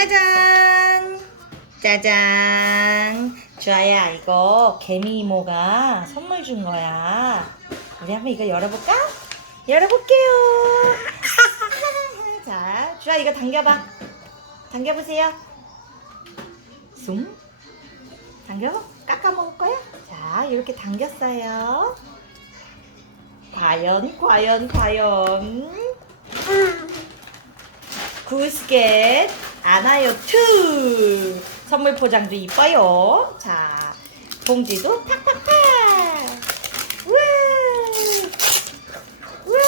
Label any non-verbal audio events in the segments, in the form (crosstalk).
짜잔! 짜잔! 주아야, 이거 개미 이모가 선물 준 거야. 우리 한번 이거 열어볼까? 열어볼게요. (laughs) 자, 주아 이거 당겨봐. 당겨보세요. 숭? 당겨? 깎아 먹을 거야? 자, 이렇게 당겼어요. 과연, 과연, 과연. 구스 겟 아나요 투 선물 포장도 이뻐요. 자, 봉지도 팍팍팍. 우와, 우와.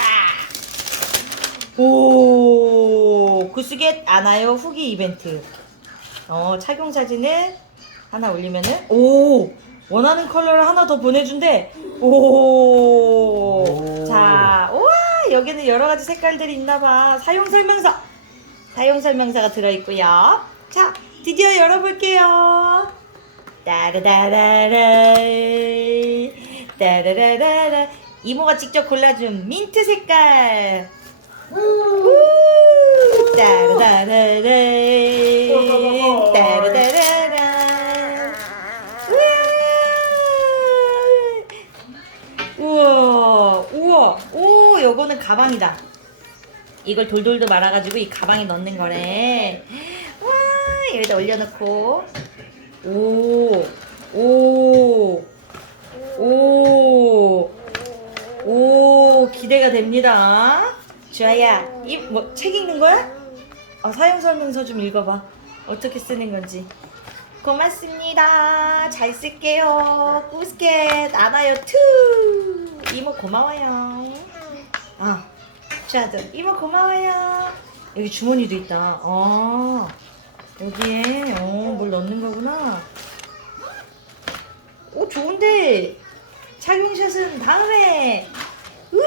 아. 오, 구스겟 아나요 후기 이벤트. 어, 착용 사진을 하나 올리면은 오 원하는 컬러를 하나 더 보내준대. 오. 오. 자, 우와 여기는 여러 가지 색깔들이 있나봐. 사용 설명서. 사용 설명서가 들어있고요. 자, 드디어 열어볼게요. 따라라라라. 따라라라라. 이모가 직접 골라준 민트 색깔. 우, 따라라라라. 따라라라라. 우와, 우와, 오, 요거는 가방이다. 이걸 돌돌도 말아가지고 이 가방에 넣는 거래. 와, 여기다 올려놓고. 오, 오, 오, 오, 기대가 됩니다. 주아야, 이, 뭐, 책 읽는 거야? 어, 사용 설명서 좀 읽어봐. 어떻게 쓰는 건지. 고맙습니다. 잘 쓸게요. 꾸스켓 아나요 투. 이모 고마워요. 아, 주아도 이모 고마워요. 여기 주머니도 있다. 어, 여기에 어, 뭘 넣는 거구나. 오 좋은데 착용샷은 다음에. 우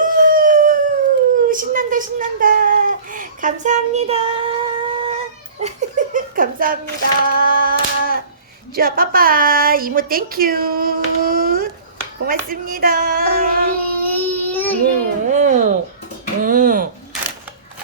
신난다 신난다. 감사합니다. (laughs) 감사합니다. 주아 빠빠 이모 땡큐 고맙습니다. 예.